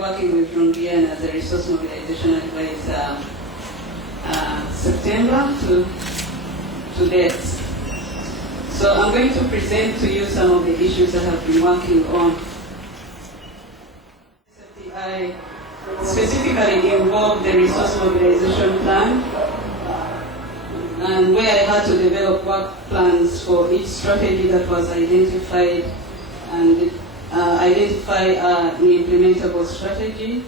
working with Rungian as a resource mobilization advisor September to date. So I'm going to present to you some of the issues that I've been working on. I specifically involved the resource mobilization plan, and where I had to develop work plans for each strategy that was identified and identify an implementable strategy.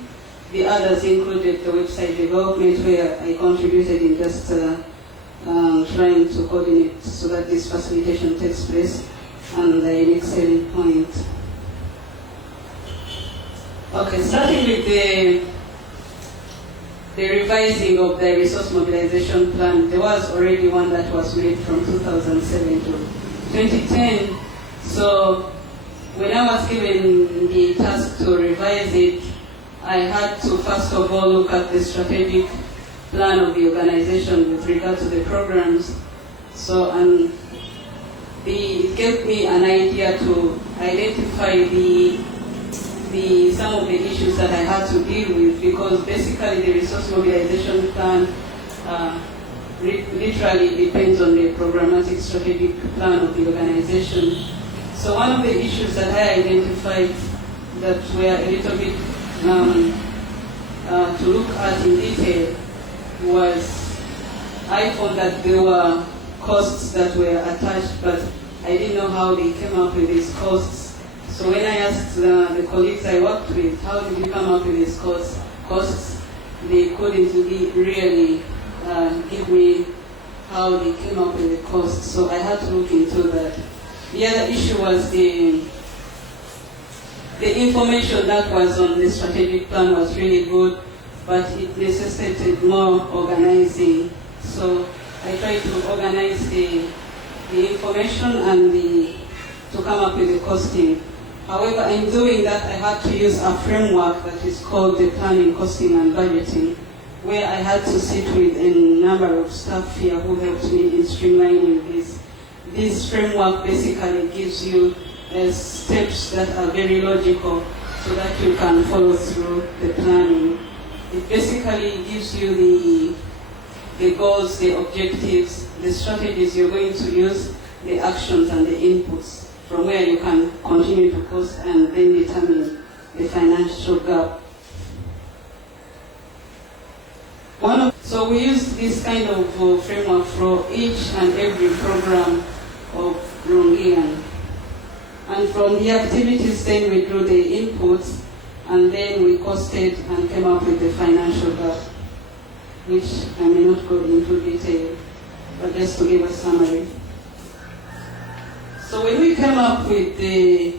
The others included the website development, where I contributed in just trying to coordinate so that this facilitation takes place, and the unique selling point. Okay, starting with the revising of the resource mobilization plan. There was already one that was made from 2007 to 2010. So when I was given the task to revise it, I had to first of all look at the strategic plan of the organization with regard to the programs. So it gave me an idea to identify some of the issues that I had to deal with, because basically the resource mobilization plan literally depends on the programmatic strategic plan of the organization. So one of the issues that I identified that were a little bit to look at in detail was, I found that there were costs that were attached, but I didn't know how they came up with these costs. So when I asked the colleagues I worked with, how did you come up with these costs, they couldn't really give me how they came up with the costs. So I had to look into that. The other issue was the information that was on the strategic plan was really good, but it necessitated more organizing. So I tried to organize the information and to come up with the costing. However, in doing that, I had to use a framework that is called the planning, costing, and budgeting, where I had to sit with a number of staff here who helped me in streamlining this. This framework basically gives you steps that are very logical so that you can follow through the planning. It basically gives you the goals, the objectives, the strategies you're going to use, the actions and the inputs, from where you can continue to cost and then determine the financial gap. So we use this kind of framework for each and every program of Rongian. And from the activities, then we drew the inputs, and then we costed and came up with the financial gap, which I may not go into detail, but just to give a summary. So when we came up with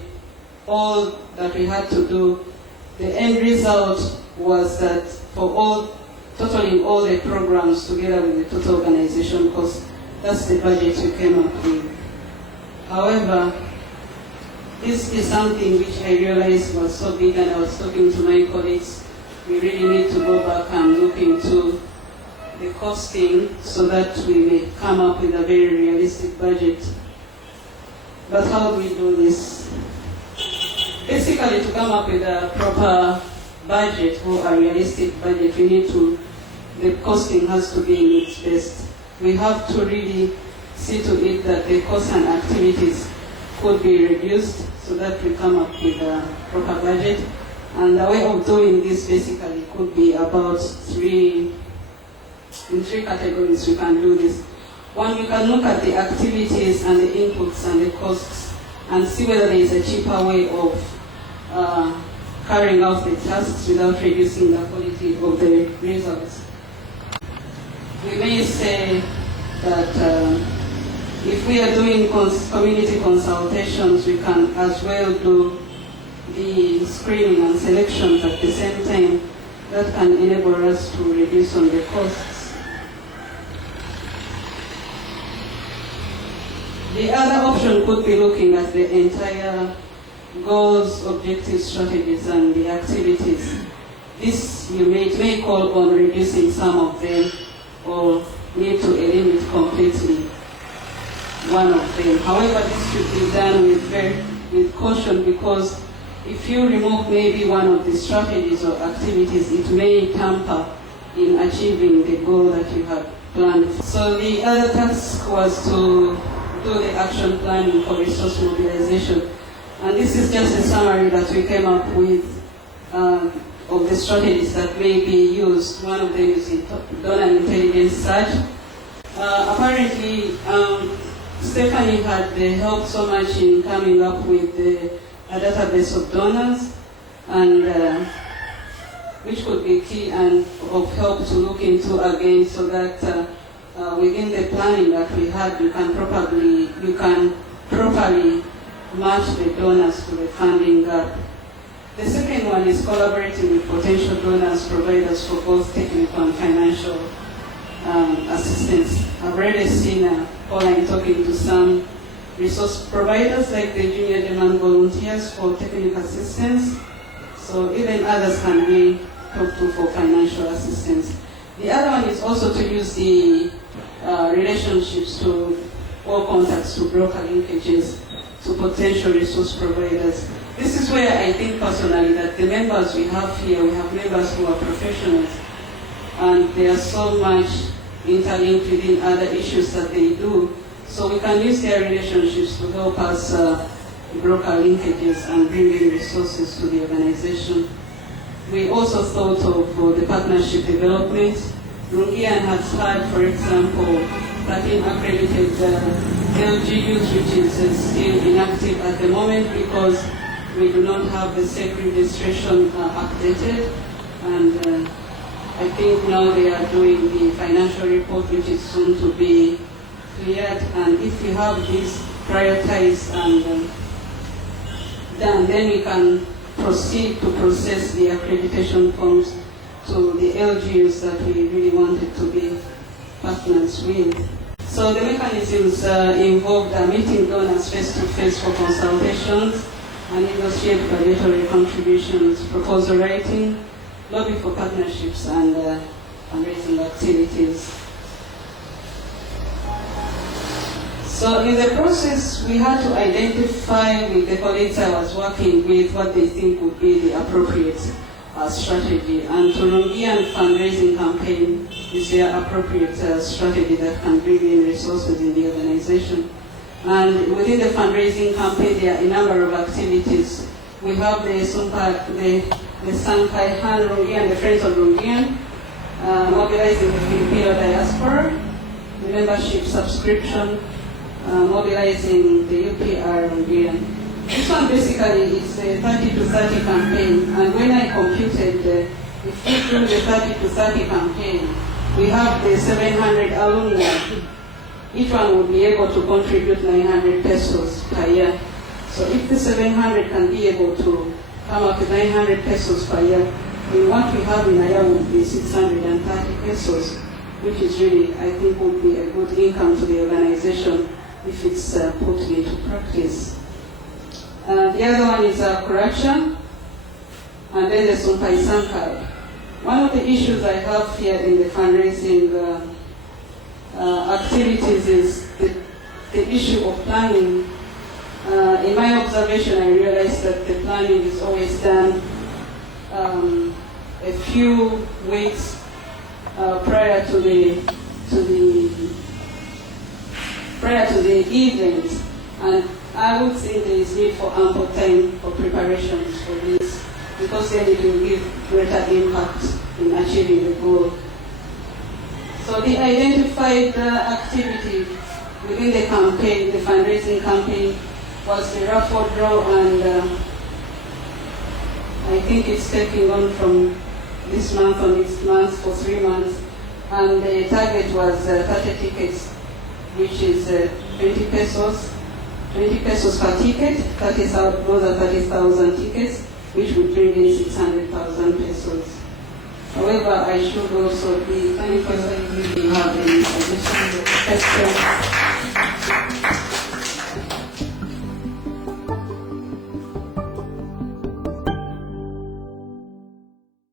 all that we had to do, the end result was that for totaling all the programs together with the total organization cost, that's the budget we came up with. However, this is something which I realized was so big, and I was talking to my colleagues, we really need to go back and look into the costing so that we may come up with a very realistic budget. But how do we do this? Basically, to come up with a proper budget or a realistic budget, the costing has to be in its best. We have to really see to it that the costs and activities could be reduced so that we come up with a proper budget. And the way of doing this basically could be about in three categories we can do this. One, you can look at the activities and the inputs and the costs and see whether there is a cheaper way of carrying out the tasks without reducing the quality of the results. We may say that if we are doing community consultations, we can as well do the screening and selections at the same time. That can enable us to reduce on the costs. The other option could be looking at the entire goals, objectives, strategies, and the activities. This you may call on reducing some of them or need to eliminate completely one of them. However, this should be done with caution, because if you remove maybe one of the strategies or activities, it may tamper in achieving the goal that you had planned. So the other task was to do the action planning for resource mobilization. And this is just a summary that we came up with of the strategies that may be used. One of them is the donor intelligence search. Apparently, Stephanie had helped so much in coming up with a database of donors, and which could be key and of help to look into again, so that within the planning that we had, you can properly match the donors to the funding gap. The second one is collaborating with potential donors, providers for both technical and financial assistance. I've already seen Pauline talking to some resource providers like the Junior Demand Volunteers for technical assistance. So even others can be talked to for financial assistance. The other one is also to use the relationships to or contacts to broker linkages to potential resource providers. This is where I think personally that the members we have here, we have members who are professionals, and they are so much interlinked within other issues that they do. So we can use their relationships to help us broker linkages and bring in resources to the organization. We also thought of the partnership development. Rungian has had, for example, 13 accredited LGUs, which is still inactive at the moment because we do not have the SEC registration updated. And I think now they are doing the financial report, which is soon to be cleared. And if we have this prioritized and done, then we can proceed to process the accreditation forms to the LGUs that we really wanted to be partners with. So the mechanisms involved meeting donors face-to-face for consultations and negotiate budgetary contributions, proposal writing, lobby for partnerships, and fundraising activities. So in the process, we had to identify with the colleagues I was working with what they think would be the appropriate strategy. And Turungian fundraising campaign is the appropriate strategy that can bring in resources in the organization. And within the fundraising campaign, there are a number of activities. We have the Sankai Han Rungian, the Friends of Rungian, mobilizing the Filipino diaspora, the membership subscription, mobilizing the UPR Rungian. This one basically is the 30 to 30 campaign, and when I computed, if we do the 30 to 30 campaign, we have the 700 alumni. Each one would be able to contribute 900 pesos per year. So if the 700 can be able to come up with 900 pesos per year, then what we have in a year would be 630 pesos, which is really, I think, would be a good income to the organization if it's put into practice. The other one is corruption, and then the Sumpai Sankai. One of the issues I have here in the fundraising activities is the issue of planning. In my observation, I realized that the planning is always done a few weeks prior to the event, and I would think there is need for ample time for preparations for this, because then it will give greater impact in achieving the goal. So the identified activity within the campaign, the fundraising campaign, was the raffle draw, and I think it's taking on from this month or next month for 3 months. And the target was 30 tickets, which is 20 pesos per ticket. Those are 30,000 tickets, which would bring in 600,000 pesos. However, I should also be thankful if you have any suggestions or questions.